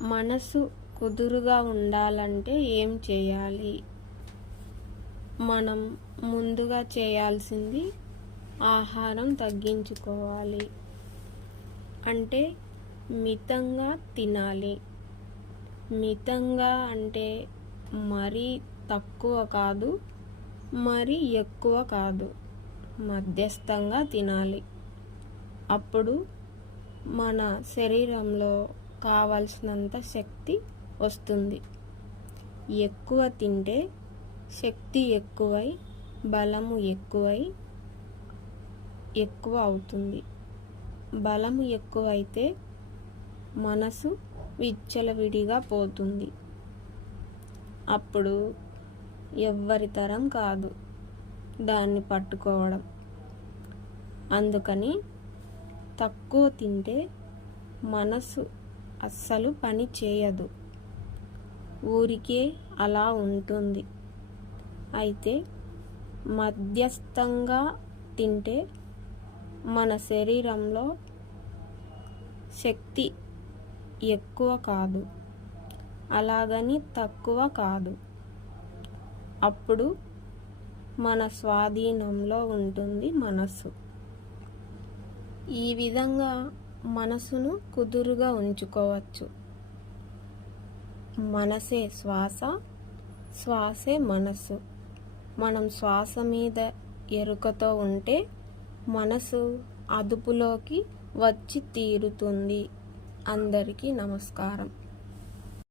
మనసు కుదురుగా ఉండాలంటే ఏం చేయాలి? మనం ముందుగా చేయాల్సింది ఆహారం తగ్గించుకోవాలి. అంటే మితంగా తినాలి. మితంగా అంటే మరీ తక్కువ కాదు మరీ ఎక్కువ కాదు. మధ్యస్థంగా తినాలి. అప్పుడు మన శరీరంలో కావలసినంత శక్తి వస్తుంది. ఎక్కువ తింటే శక్తి ఎక్కువై బలము ఎక్కువై ఎక్కువ అవుతుంది. బలము ఎక్కువైతే మనసు విచ్చలవిడిగా పోతుంది. అప్పుడు ఎవ్వరి తరం కాదు దాన్ని పట్టుకోవడం. అందుకని తక్కువ తింటే మనసు అస్సలు పని చేయదు. ఊరికే అలా ఉంటుంది. అయితే మధ్యస్థంగా తింటే మన శరీరంలో శక్తి ఎక్కువ కాదు. అలాగని తక్కువ కాదు. అప్పుడు మన స్వాధీనంలో ఉంటుంది మనసు ఈ విధంగా మనసును కుదురుగా ఉంచుకోవచ్చు. మనసే శ్వాస శ్వాసే మనసు మనం శ్వాస మీద ఎరుకతో ఉంటే మనసు అదుపులోకి వచ్చి తీరుతుంది. అందరికీ నమస్కారం.